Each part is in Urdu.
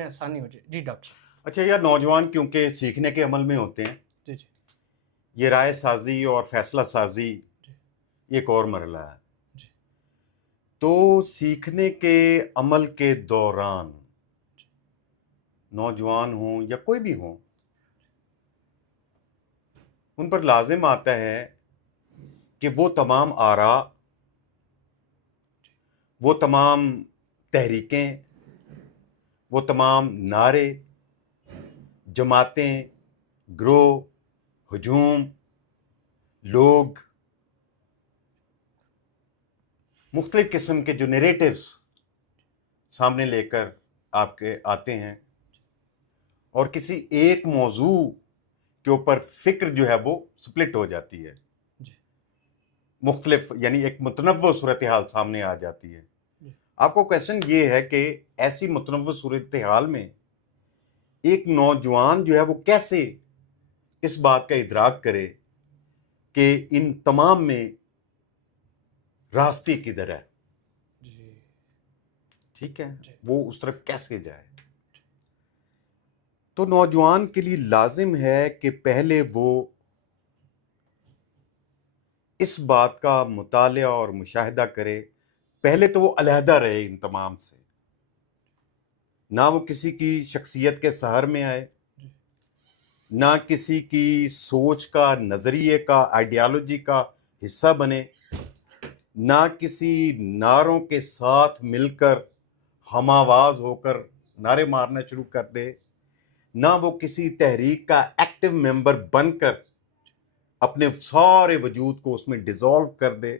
میں آسانی ہو جائے. جی ڈاکٹر صاحب. اچھا یار، نوجوان کیونکہ سیکھنے کے عمل میں ہوتے ہیں، جی جی یہ رائے سازی اور فیصلہ سازی جی ایک اور مرحلہ ہے. جی تو سیکھنے کے عمل کے دوران نوجوان ہوں یا کوئی بھی ہوں، ان پر لازم آتا ہے کہ وہ تمام آراء، وہ تمام تحریکیں، وہ تمام نعرے، جماعتیں، گروہ، ہجوم، لوگ، مختلف قسم کے جو نیریٹیوز سامنے لے کر آپ کے آتے ہیں، اور کسی ایک موضوع کے اوپر فکر جو ہے وہ سپلٹ ہو جاتی ہے، جی مختلف یعنی ایک متنوع صورتحال سامنے آ جاتی ہے. جی آپ کو کویشچن یہ ہے کہ ایسی متنوع صورتحال میں ایک نوجوان جو ہے وہ کیسے اس بات کا ادراک کرے کہ ان تمام میں راستے کدھر ہے، جی ٹھیک ہے، جی وہ اس طرف کیسے جائے. تو نوجوان کے لیے لازم ہے کہ پہلے وہ اس بات کا مطالعہ اور مشاہدہ کرے. پہلے تو وہ علیحدہ رہے ان تمام سے، نہ وہ کسی کی شخصیت کے سحر میں آئے، جی نہ کسی کی سوچ کا، نظریے کا، آئیڈیالوجی کا حصہ بنے، نہ کسی نعروں کے ساتھ مل کر ہم آواز ہو کر نعرے مارنا شروع کر دے، نہ وہ کسی تحریک کا ایکٹیو ممبر بن کر اپنے سارے وجود کو اس میں ڈیزالو کر دے.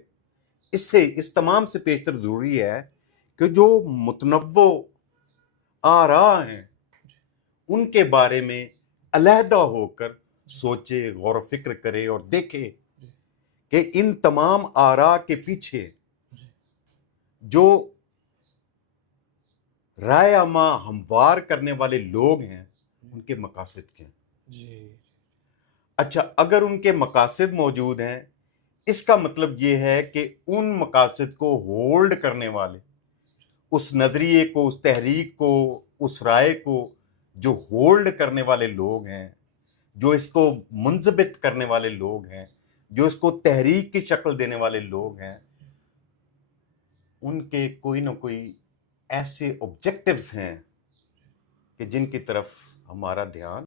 اس تمام سے پیشتر ضروری ہے کہ جو متنوع آراء ہیں ان کے بارے میں علیحدہ ہو کر سوچے، غور و فکر کرے اور دیکھے کہ ان تمام آراء کے پیچھے جو رائے عامہ ہموار کرنے والے لوگ ہیں ان کے مقاصد کیا ہیں. جی اچھا، اگر ان کے مقاصد موجود ہیں، اس کا مطلب یہ ہے کہ ان مقاصد کو ہولڈ کرنے والے، اس نظریے کو، اس تحریک کو، اس رائے کو جو ہولڈ کرنے والے لوگ ہیں، جو اس کو منضبط کرنے والے لوگ ہیں، جو اس کو تحریک کی شکل دینے والے لوگ ہیں، ان کے کوئی نہ کوئی ایسے آبجیکٹیوز ہیں کہ جن کی طرف ہمارا دھیان